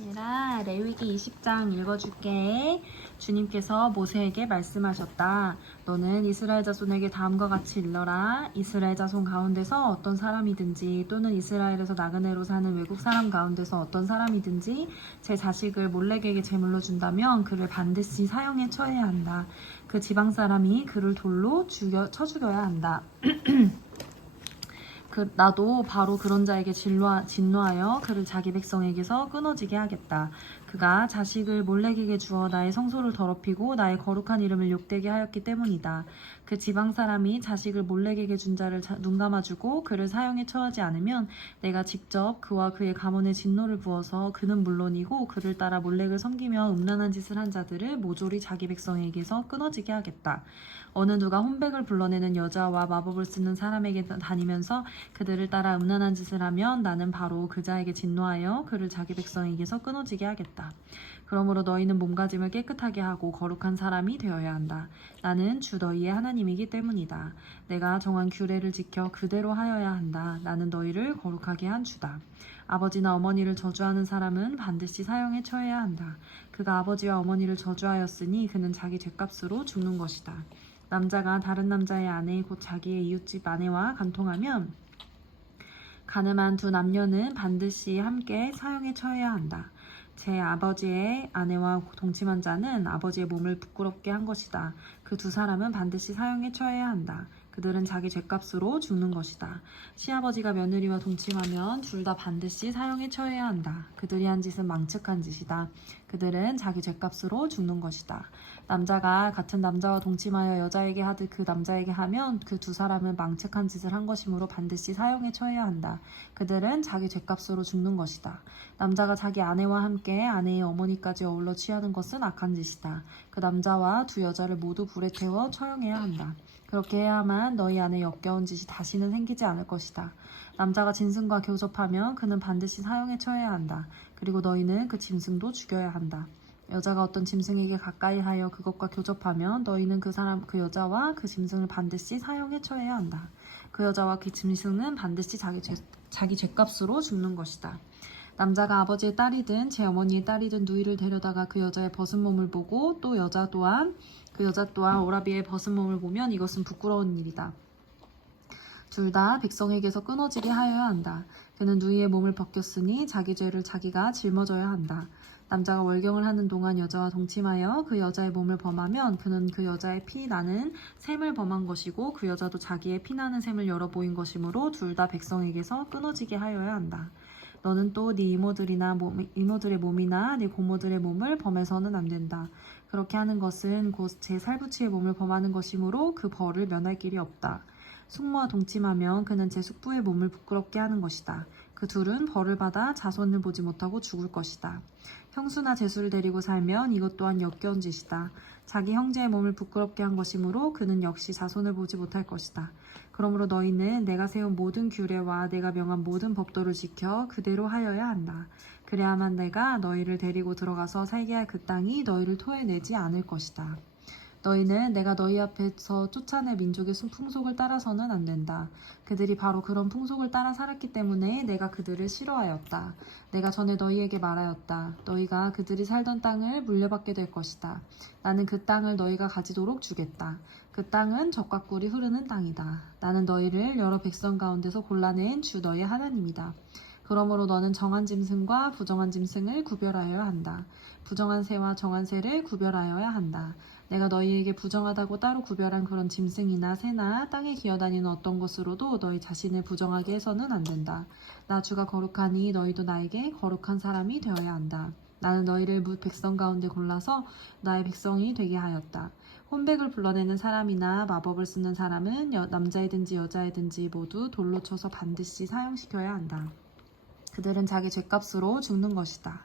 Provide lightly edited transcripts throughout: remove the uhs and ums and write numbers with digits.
얘들아, 레위기 20장 읽어줄게. 주님께서 모세에게 말씀하셨다. 너는 이스라엘 자손에게 다음과 같이 일러라. 이스라엘 자손 가운데서 어떤 사람이든지 또는 이스라엘에서 나그네로 사는 외국 사람 가운데서 어떤 사람이든지 제 자식을 몰렉에게 제물로 준다면 그를 반드시 사형에 처해야 한다. 그 지방 사람이 그를 돌로 쳐 죽여야 한다. 나도 바로 그런 자에게 진노하여 그를 자기 백성에게서 끊어지게 하겠다. 그가 자식을 몰렉에게 주어 나의 성소를 더럽히고 나의 거룩한 이름을 욕되게 하였기 때문이다. 그 지방 사람이 자식을 몰렉에게 준 자를 눈 감아주고 그를 사형에 처하지 않으면 내가 직접 그와 그의 가문에 진노를 부어서 그는 물론이고 그를 따라 몰렉을 섬기며 음란한 짓을 한 자들을 모조리 자기 백성에게서 끊어지게 하겠다. 어느 누가 혼백을 불러내는 여자와 마법을 쓰는 사람에게 다니면서 그들을 따라 음란한 짓을 하면 나는 바로 그 자에게 진노하여 그를 자기 백성에게서 끊어지게 하겠다. 그러므로 너희는 몸가짐을 깨끗하게 하고 거룩한 사람이 되어야 한다. 나는 주 너희의 하나님이기 때문이다. 내가 정한 규례를 지켜 그대로 하여야 한다. 나는 너희를 거룩하게 한 주다. 아버지나 어머니를 저주하는 사람은 반드시 사형에 처해야 한다. 그가 아버지와 어머니를 저주하였으니 그는 자기 죗값으로 죽는 것이다. 남자가 다른 남자의 아내 곧 자기의 이웃집 아내와 간통하면 가늠한 두 남녀는 반드시 함께 사형에 처해야 한다. 제 아버지의 아내와 동침한 자는 아버지의 몸을 부끄럽게 한 것이다. 그 두 사람은 반드시 사형에 처해야 한다. 그들은 자기 죗값으로 죽는 것이다. 시아버지가 며느리와 동침하면 둘 다 반드시 사형에 처해야 한다. 그들이 한 짓은 망측한 짓이다. 그들은 자기 죗값으로 죽는 것이다. 남자가 같은 남자와 동침하여 여자에게 하듯 그 남자에게 하면 그 두 사람은 망측한 짓을 한 것이므로 반드시 사형에 처해야 한다. 그들은 자기 죗값으로 죽는 것이다. 남자가 자기 아내와 함께 아내의 어머니까지 어울러 취하는 것은 악한 짓이다. 그 남자와 두 여자를 모두 불에 태워 처형해야 한다. 그렇게 해야만 너희 안에 역겨운 짓이 다시는 생기지 않을 것이다. 남자가 짐승과 교접하면 그는 반드시 사형에 처해야 한다. 그리고 너희는 그 짐승도 죽여야 한다. 여자가 어떤 짐승에게 가까이 하여 그것과 교접하면 너희는 그 여자와 그 짐승을 반드시 사형에 처해야 한다. 그 여자와 그 짐승은 반드시 자기 죗값으로 죽는 것이다. 남자가 아버지의 딸이든 제 어머니의 딸이든 누이를 데려다가 그 여자의 벗은 몸을 보고 또 그 여자 또한 오라비의 벗은 몸을 보면 이것은 부끄러운 일이다. 둘 다 백성에게서 끊어지게 하여야 한다. 그는 누이의 몸을 벗겼으니 자기 죄를 자기가 짊어져야 한다. 남자가 월경을 하는 동안 여자와 동침하여 그 여자의 몸을 범하면 그는 그 여자의 피 나는 셈을 범한 것이고 그 여자도 자기의 피 나는 셈을 열어 보인 것이므로 둘 다 백성에게서 끊어지게 하여야 한다. 너는 또 네 이모들의 몸이나 네 고모들의 몸을 범해서는 안 된다. 그렇게 하는 것은 곧 제 살부치의 몸을 범하는 것이므로 그 벌을 면할 길이 없다. 숙모와 동침하면 그는 제 숙부의 몸을 부끄럽게 하는 것이다. 그 둘은 벌을 받아 자손을 보지 못하고 죽을 것이다. 형수나 제수를 데리고 살면 이것 또한 역겨운 짓이다. 자기 형제의 몸을 부끄럽게 한 것이므로 그는 역시 자손을 보지 못할 것이다. 그러므로 너희는 내가 세운 모든 규례와 내가 명한 모든 법도를 지켜 그대로 하여야 한다. 그래야만 내가 너희를 데리고 들어가서 살게 할 그 땅이 너희를 토해내지 않을 것이다. 너희는 내가 너희 앞에서 쫓아낼 민족의 풍속을 따라서는 안 된다. 그들이 바로 그런 풍속을 따라 살았기 때문에 내가 그들을 싫어하였다. 내가 전에 너희에게 말하였다. 너희가 그들이 살던 땅을 물려받게 될 것이다. 나는 그 땅을 너희가 가지도록 주겠다. 그 땅은 젖과 꿀이 흐르는 땅이다. 나는 너희를 여러 백성 가운데서 골라낸 주 너희 하나님이다. 그러므로 너는 정한 짐승과 부정한 짐승을 구별하여야 한다. 부정한 새와 정한 새를 구별하여야 한다. 내가 너희에게 부정하다고 따로 구별한 그런 짐승이나 새나 땅에 기어다니는 어떤 것으로도 너희 자신을 부정하게 해서는 안 된다. 나 주가 거룩하니 너희도 나에게 거룩한 사람이 되어야 한다. 나는 너희를 백성 가운데 골라서 나의 백성이 되게 하였다. 혼백을 불러내는 사람이나 마법을 쓰는 사람은 남자이든지 여자이든지 모두 돌로 쳐서 반드시 사형시켜야 한다. 그들은 자기 죗값으로 죽는 것이다.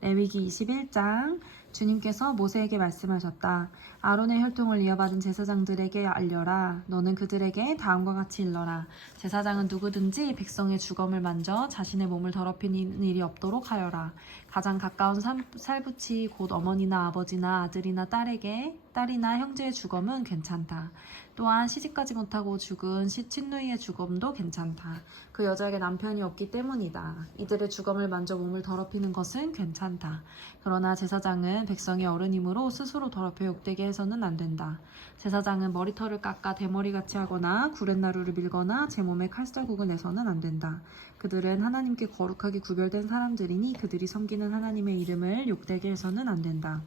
레위기 21장 주님께서 모세에게 말씀하셨다. 아론의 혈통을 이어받은 제사장들에게 알려라. 너는 그들에게 다음과 같이 일러라. 제사장은 누구든지 백성의 주검을 만져 자신의 몸을 더럽히는 일이 없도록 하여라. 가장 가까운 살붙이 곧 어머니나 아버지나 아들이나 딸이나 형제의 주검은 괜찮다. 또한 시집가지 못하고 죽은 친누이의 주검도 괜찮다. 그 여자에게 남편이 없기 때문이다. 이들의 주검을 만져 몸을 더럽히는 것은 괜찮다. 그러나 제사장은 백성의 어른이므로 스스로 더럽혀 욕되게 해서는 안 된다. 제사장은 머리털을 깎아 대머리같이 하거나 구렛나루를 밀거나 제 몸에 칼자국을 내서는 안 된다. 그들은 하나님께 거룩하게 구별된 사람들이니 그들이 섬기는 하나님의 이름을 욕되게 해서는 안 된다.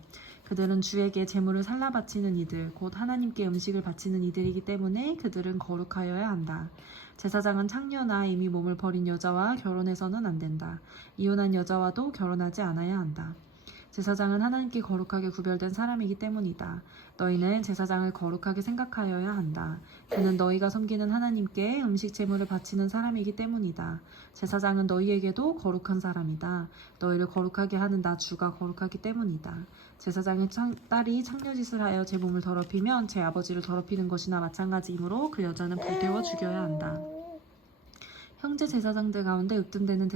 그들은 주에게 제물을 살라 바치는 이들, 곧 하나님께 음식을 바치는 이들이기 때문에 그들은 거룩하여야 한다. 제사장은 창녀나 이미 몸을 버린 여자와 결혼해서는 안 된다. 이혼한 여자와도 결혼하지 않아야 한다. 제사장은 하나님께 거룩하게 구별된 사람이기 때문이다. 너희는 제사장을 거룩하게 생각하여야 한다. 그는 너희가 섬기는 하나님께 음식 제물을 바치는 사람이기 때문이다. 제사장은 너희에게도 거룩한 사람이다. 너희를 거룩하게 하는 나 주가 거룩하기 때문이다. 제사장의 딸이 창녀짓을 하여 제 몸을 더럽히면 제 아버지를 더럽히는 것이나 마찬가지이므로 그 여자는 불태워 죽여야 한다. 형제 제사장들 가운데 으뜸되는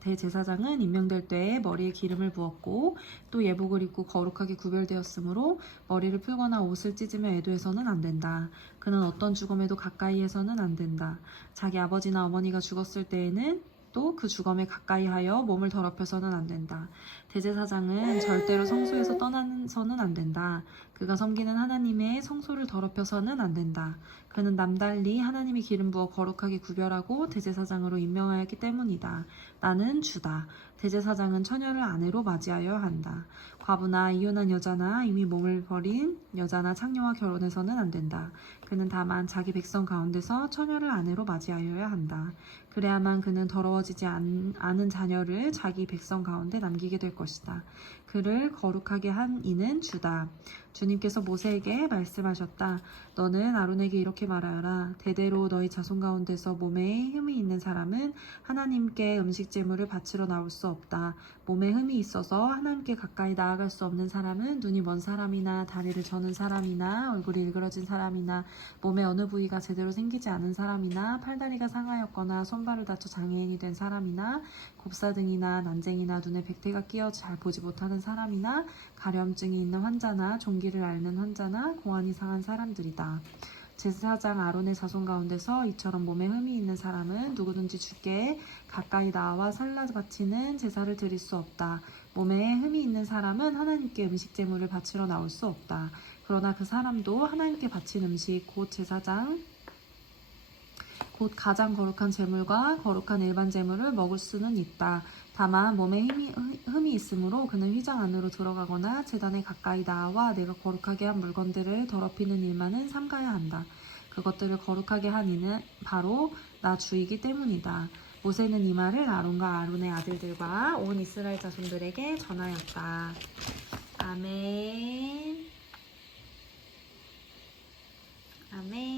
대제사장은 임명될 때에 머리에 기름을 부었고 또 예복을 입고 거룩하게 구별되었으므로 머리를 풀거나 옷을 찢으며 애도해서는 안 된다. 그는 어떤 죽음에도 가까이 해서는 안 된다. 자기 아버지나 어머니가 죽었을 때에는 또 그 주검에 가까이 하여 몸을 더럽혀서는 안 된다. 대제사장은 절대로 성소에서 떠나서는 안 된다. 그가 섬기는 하나님의 성소를 더럽혀서는 안 된다. 그는 남달리 하나님이 기름 부어 거룩하게 구별하고 대제사장으로 임명하였기 때문이다. 나는 주다. 대제사장은 처녀를 아내로 맞이하여야 한다. 과부나 이혼한 여자나 이미 몸을 버린 여자나 창녀와 결혼해서는 안 된다. 그는 다만 자기 백성 가운데서 처녀를 아내로 맞이하여야 한다. 그래야만 그는 더러워지지 않은 자녀를 자기 백성 가운데 남기게 될 것이다. 그를 거룩하게 한 이는 주다. 주님께서 모세에게 말씀하셨다. 너는 아론에게 이렇게 말하여라. 대대로 너희 자손 가운데서 몸에 흠이 있는 사람은 하나님께 음식 제물을 바치러 나올 수 없다. 몸에 흠이 있어서 하나님께 가까이 나아갈 수 없는 사람은 눈이 먼 사람이나 다리를 저는 사람이나 얼굴이 일그러진 사람이나 몸의 어느 부위가 제대로 생기지 않은 사람이나 팔다리가 상하였거나 손발을 다쳐 장애인이 된 사람이나 곱사등이나 난쟁이나 눈에 백태가 끼어 잘 보지 못하는 사람이나 가려움증이 있는 환자나 종기를 앓는 환자나 공안이 상한 사람들이다. 제사장 아론의 자손 가운데서 이처럼 몸에 흠이 있는 사람은 누구든지 주께 가까이 나와 살라 바치는 제사를 드릴 수 없다. 몸에 흠이 있는 사람은 하나님께 음식 제물을 바치러 나올 수 없다. 그러나 그 사람도 하나님께 바친 음식 곧 가장 거룩한 제물과 거룩한 일반 제물을 먹을 수는 있다. 다만 몸에 흠이 있으므로 그는 휘장 안으로 들어가거나 제단에 가까이 나와 내가 거룩하게 한 물건들을 더럽히는 일만은 삼가야 한다. 그것들을 거룩하게 한 이는 바로 나 주이기 때문이다. 모세는 이 말을 아론과 아론의 아들들과 온 이스라엘 자손들에게 전하였다. 아멘. 아멘.